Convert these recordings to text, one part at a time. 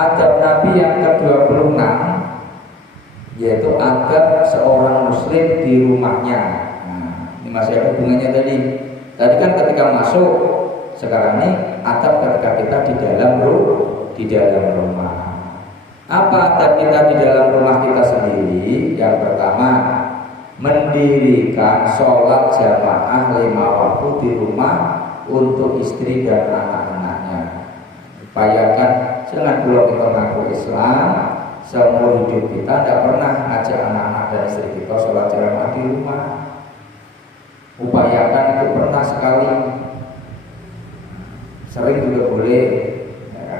Adab Nabi yang ke-26, yaitu adab seorang muslim di rumahnya. Nah, ini masih ada hubungannya tadi. Tadi kan ketika masuk, sekarang ini adab ketika kita di dalam rumah. Apa adab kita di dalam rumah kita sendiri? Yang pertama, mendirikan sholat jamaah 5 waktu di rumah untuk istri dan anak-anaknya. Upayakan, jangan dulu kita ngaku Islam, seumur hidup kita tidak pernah ngajak anak-anak dan istri kita sholat jamaah di rumah. Upayakan itu pernah sekali, sering juga boleh, ya,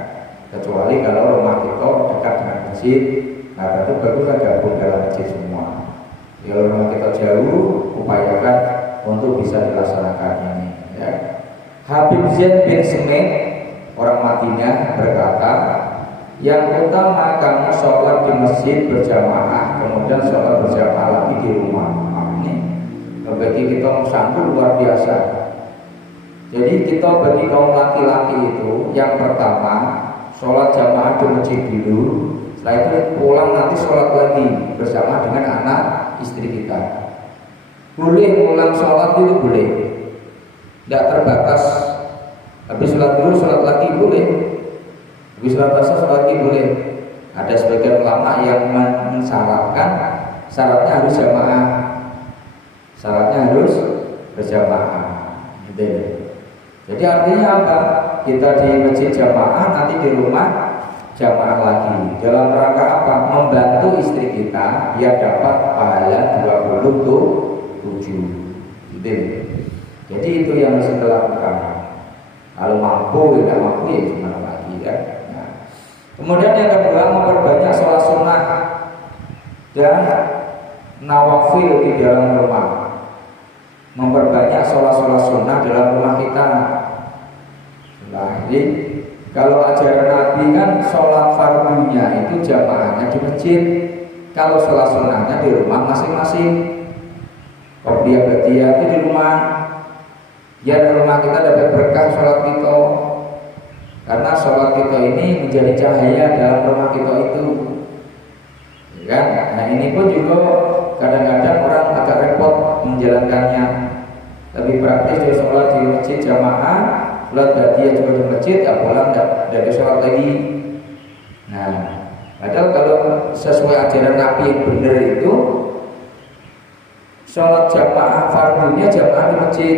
kecuali kalau rumah kita dekat dengan masjid. Nah, itu baguslah gabung dalam masjid semua. Kalau rumah kita jauh, upayakan untuk bisa dilaksanakan ini, ya. Habib Zaid bin Semit, orang Madinah, berkata, yang utama kamu sholat di masjid berjamaah, kemudian sholat berjamaah lagi di rumah. Nah, ini bagi kita santun luar biasa. Jadi kita bagi kaum laki-laki itu, yang pertama sholat jamaah di masjid dulu, setelah itu pulang nanti sholat lagi bersama dengan anak istri kita. Boleh pulang sholat itu boleh, tidak terbatas. Habis sholat dulu sholat lagi boleh, habis sholat asar sholat lagi boleh. Ada sebagian ulama yang mensyaratkan syaratnya harus jamaah, syaratnya harus berjamaah, gitu. Jadi artinya apa? Kita di masjid jamaah, nanti di rumah jamaah lagi. Dalam rangka apa? Membantu istri kita biar dapat pahala 27. Gitu. Jadi itu yang harus kita lakukan. Kalau mampu, tidak mampu ya gimana lagi, ya. Nah, kemudian yang kedua, memperbanyak sholat sunnah dan nawafil di dalam rumah. Memperbanyak sholat sunnah dalam rumah kita. Nah, jadi kalau ajaran Nabi kan sholat fardunya itu jamaahnya di masjid, kalau sholat sunnahnya di rumah masing-masing. Qobliyah ba'diyah itu di rumah. Ya, di rumah kita dapat berkah sholat kita, karena sholat kita ini menjadi cahaya dalam rumah kita itu, ya kan? Nah, ini pun juga kadang-kadang orang agak repot menjalankannya. Lebih praktis dia sholat di masjid jamaah, sholat ba'diyah juga di masjid, ya pulang dari sholat lagi. Nah, padahal kalau sesuai ajaran Nabi yang benar itu, sholat jamaah fardunya jamaah di masjid,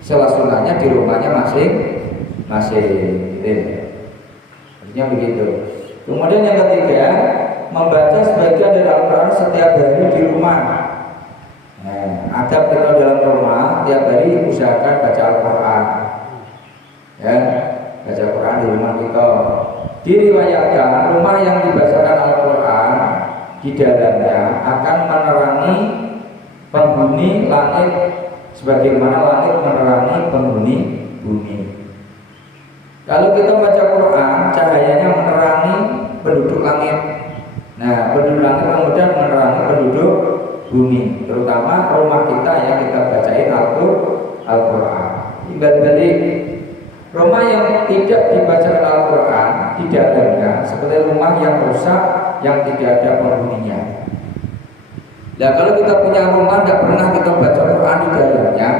sholat sunnahnya di rumahnya masing-masing. Artinya begitu. Kemudian yang ketiga, membaca sebagian dari Al-Quran setiap hari di rumah. Nah, adab kita dalam rumah, tiap hari usahakan baca Al-Quran, ya, baca Quran di rumah kita. Diriwayatkan rumah yang dibacakan Al-Quran di dalamnya akan menerangi penghuni langit sebagaimana langit menerangi penghuni bumi. Kalau kita baca Quran, cahayanya menerangi penduduk langit. Nah, penduduk langit kemudian menerangi penduduk bumi, terutama rumah kita yang kita bacain Al-Quran. Balik rumah yang tidak dibacakan Al-Quran di dalamnya seperti rumah yang rusak yang tidak ada penghuninya. Nah, kalau kita punya rumah tidak pernah kita baca Quran di dalamnya,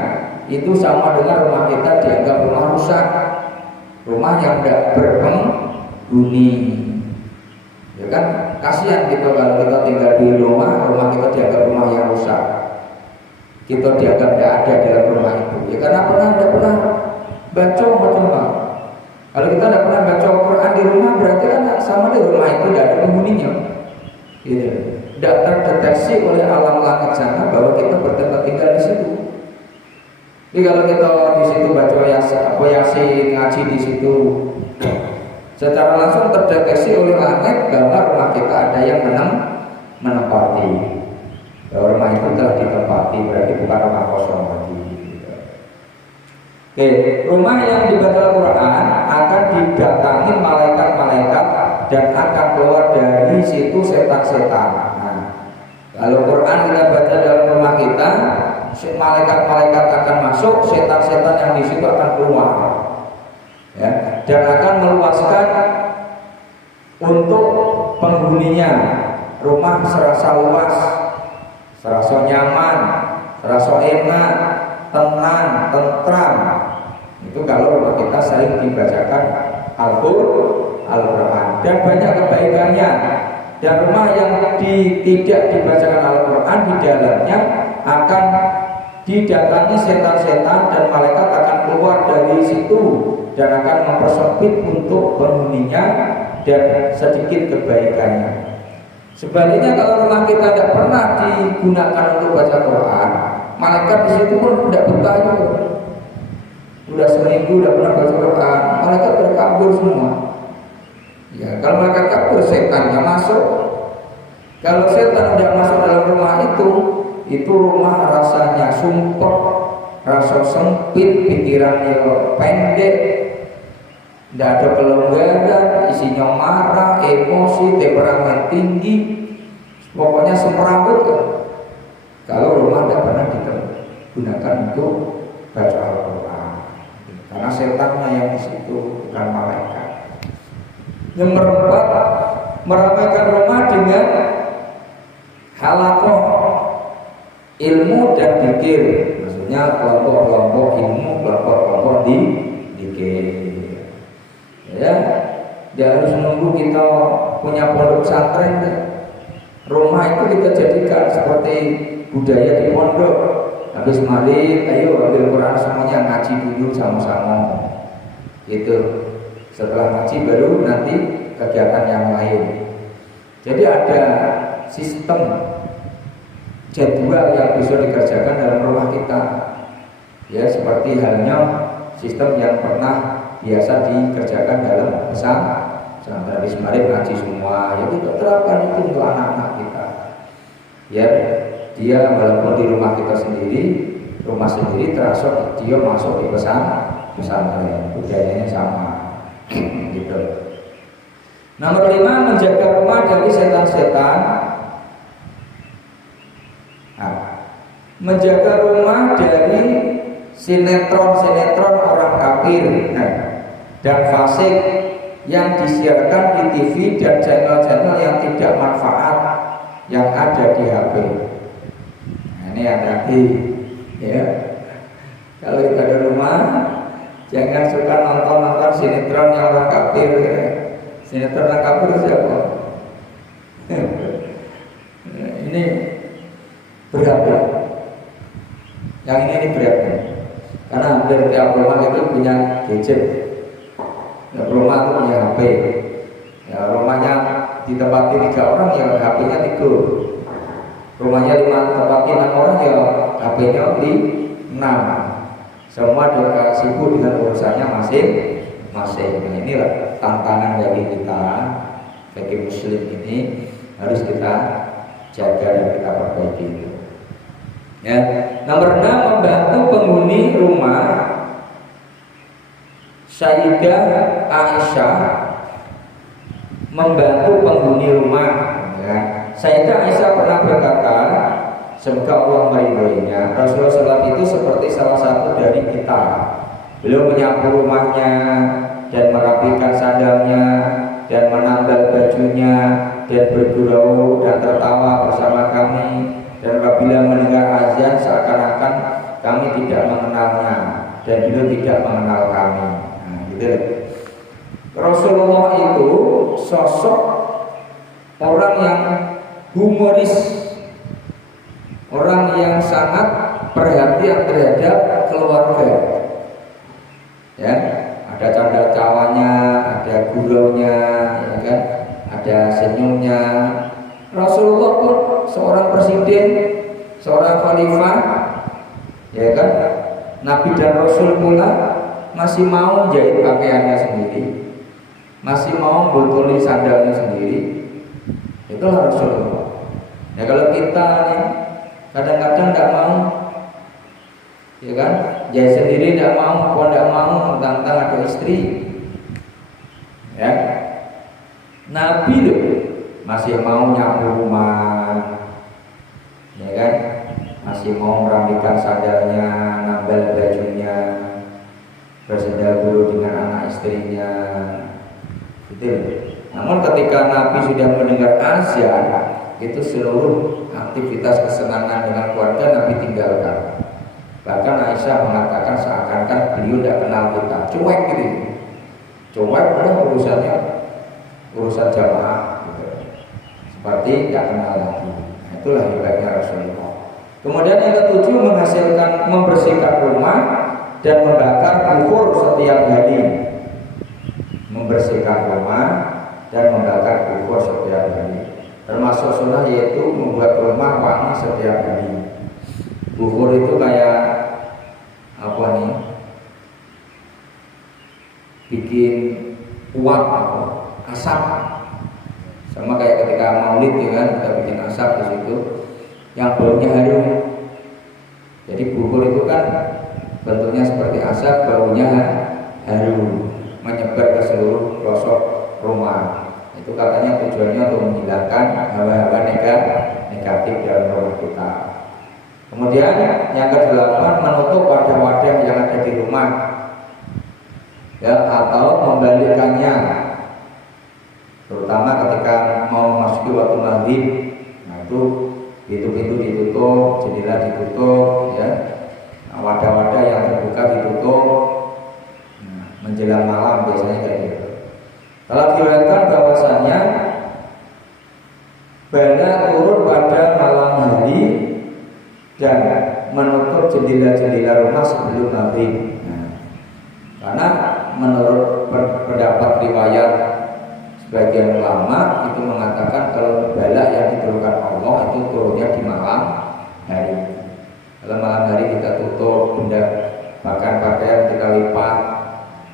itu sama dengan rumah kita dianggap rumah rusak, rumah yang tidak berpenghuni. Ya kan, kasihan kita kalau kita tinggal di rumah kita dianggap rumah yang rusak, kita dianggap tidak ada dalam rumah itu. Ya karena tidak pernah baca macam-macam. Kalau kita tidak pernah baca Quran di rumah, berarti kan sama di rumah itu tidak ada penghuninya. Gitu. Tidak terdeteksi oleh alam langit sana bahwa kita bertempat tinggal di situ. Jadi kalau kita di situ baca yasin, ngaji di situ, secara langsung terdeteksi oleh langit bahwa rumah kita ada yang menempati. Bahwa rumah itu telah ditempati, berarti bukan rumah kosong lagi. Oke, rumah yang dibaca Al-Quran akan didatangi malaikat-malaikat dan akan keluar dari situ setan-setan. Kalau Quran kita baca dalam rumah kita, malaikat-malaikat akan masuk, setan-setan yang di situ akan keluar, ya, dan akan meluaskan untuk penghuninya. Rumah serasa luas, serasa nyaman, serasa enak, tenang, tentram. Itu kalau rumah kita sering dibacakan Al-Quran, dan banyak kebaikannya. Dan rumah yang tidak dibacakan Al-Quran, di dalamnya akan didatangi setan-setan, dan malaikat akan keluar dari situ dan akan mempersempit untuk penghuninya dan sedikit kebaikannya. Sebaliknya kalau rumah kita tidak pernah digunakan untuk baca Quran, malaikat di situ pun tidak betah juga. Sudah seminggu tidak pernah baca Quran, malaikat berkabur semua. Ya, kalau malaikat kabur, setannya masuk. Kalau setan tidak masuk dalam rumah itu rumah rasanya sumpek, rasa sempit, pikirannya pendek, tidak ada kelonggaran, isinya marah, emosi, temperamen tinggi, pokoknya semrawut. Kalau rumah tidak pernah digunakan untuk baca Al-Quran, karena setannya yang di situ, bukan malaikat. Yang keempat, meramaikan rumah dengan halaqah ilmu dan zikir, maksudnya kelompok-kelompok ilmu, kelompok-kelompok zikir. Ya, dia harus menunggu kita punya pondok pesantren. Rumah itu kita jadikan seperti budaya di pondok. Habis maghrib, ayo ambil Quran semuanya, ngaji dulu sama-sama. Gitu. Setelah ngaji baru nanti kegiatan yang lain. Jadi ada sistem jadwal yang bisa dikerjakan dalam rumah kita. Ya, seperti halnya sistem yang pernah biasa dikerjakan dalam pesantren. Habis maghrib ngaji semua, ya kita terapkan itu untuk anak-anak kita. Ya, dia walaupun di rumah kita sendiri, rumah sendiri, terasa dia masuk di pesantren, budayanya sama. Gitu. Nomor 5, menjaga rumah dari setan-setan. Nah, menjaga rumah dari sinetron-sinetron orang kafir dan fasik yang disiarkan di TV dan channel-channel yang tidak manfaat yang ada di HP. Nah, ini hati-hati ya. Kalau kita di rumah, jangan suka nonton sinetron yang orang kafir. Sinetron orang kafir siapa? Ini berat ya. Yang ini berat ya. Karena hampir tiap rumah itu punya gadget. Ya, rumah itu punya HP. Ya, rumahnya ditempati 3 orang, ya HP-nya 3. Rumahnya 5 tempati 6 orang, ya HP-nya 6. Semua sibuk dengan urusannya masing-masing. Nah, inilah tantangan bagi kita, bagi muslim ini harus kita jaga dan kita perbaiki itu. Ya. Nomor 6, membantu penghuni rumah. Sayyidah Aisyah membantu penghuni rumah. Ya. Sayyidah Aisyah pernah berkata, semoga Allah meridhoinya, Rasulullah SAW itu seperti salah satu dari kita. Beliau menyapu rumahnya dan merapikan sandalnya dan menambal bajunya dan bergurau dan tertawa bersama kami. Dan apabila mendengar azan seakan-akan kami tidak mengenalnya dan beliau tidak mengenal kami. Nah, gitu. Rasulullah itu sosok orang yang humoris, orang yang sangat perhatian terhadap keluarga. Ya, ada canda tawanya, ada guraunya, ya kan, ada senyumnya. Rasulullah pun seorang presiden, seorang khalifah, ya kan, Nabi dan Rasul pula masih mau jahit pakaiannya sendiri, masih mau botolin sandalnya sendiri. Itulah Rasulullah. Ya kalau kita nih kadang-kadang tidak mau, ya kan, jahit sendiri tidak mau, kok tidak mau, tentang ada istri, ya. Nabi loh masih mau nyapu rumah, ya kan, masih mau merapikan sandalnya, nambal bajunya, bersendal dulu dengan anak istrinya, gitu. Namun ketika Nabi sudah mendengar azan, itu seluruh aktivitas kesenangan dengan keluarga Nabi tinggalkan. Bahkan Aisyah mengatakan seakan-akan beliau tidak kenal kita, cuek gitu. Cuek udah urusan jamaah gitu. Seperti tidak kenal lagi. Nah, itulah hebatnya Rasulullah. Kemudian yang ketujuh, membersihkan rumah dan membakar bukhur setiap hari. Membersihkan rumah dan membakar bukhur setiap hari. Termasuk sunnah yaitu membuat rumah wangi setiap hari. Bukhur itu kayak apa nih? Bikin uap asap. Sama kayak ketika maulid ya kan, kita bikin asap di situ yang baunya harum. Jadi bukhur itu kan bentuknya seperti asap, baunya harum, menyebar ke seluruh pelosok rumah. Itu katanya tujuannya untuk menghilangkan hawa-hawa negatif dalam rumah kita. Kemudian yang kedelapan, menutup wadah-wadah yang ada di rumah, ya, atau membalikkannya, terutama ketika mau memasuki waktu maghrib. Nah itu pintu-pintu ditutup, jendela ditutup, ya, wadah-wadah yang terbuka ditutup. Menjelang malam biasanya kayak gitu. Kalau diriwayatkan bahwasanya bala turun pada malam hari dan menutup jendela-jendela rumah sebelum maghrib. Karena menurut pendapat riwayat sebagian ulama itu mengatakan kalau bala yang diturunkan Allah itu turunnya di malam hari. Kalau malam hari kita tutup benda, bahkan pakaian kita lipat,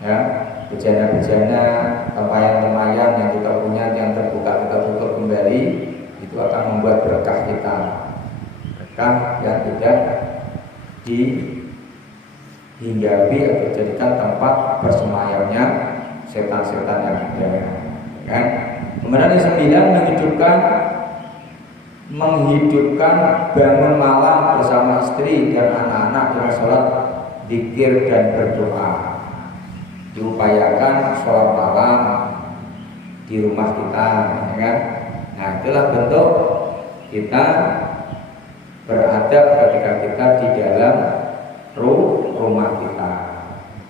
ya, bejana-bejana, tempayan-tempayan yang kita punya yang terbuka kita tutup kembali, itu akan membuat berkah kita, berkah yang tidak dihinggapi atau jadikan tempat bersemayamnya setan-setan yang ada, kan? Kemudian yang 9, menghidupkan bangun malam bersama istri dan anak-anak dengan sholat, zikir dan berdoa. Diupayakan sholat malam di rumah kita, ya kan? Nah itulah bentuk kita beradab ketika kita di dalam rumah kita.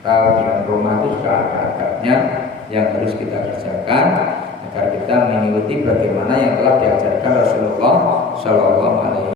Kalau dengan rumah itu juga ada adabnya yang harus kita kerjakan agar kita mengikuti bagaimana yang telah diajarkan Rasulullah Shallallahu Alaihi Wasallam.